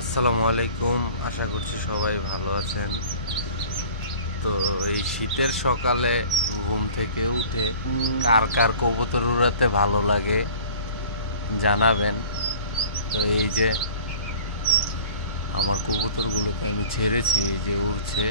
আসসালামু আলাইকুম, আশা করছি সবাই ভালো আছেন। তো এই শীতের সকালে ঘুম থেকে উঠে কার কার কবুতর উড়াতে ভালো লাগে জানাবেন। তো এই যে আমার কবুতরগুলোকে আমি ছেড়েছি, এই যে উড়ছে।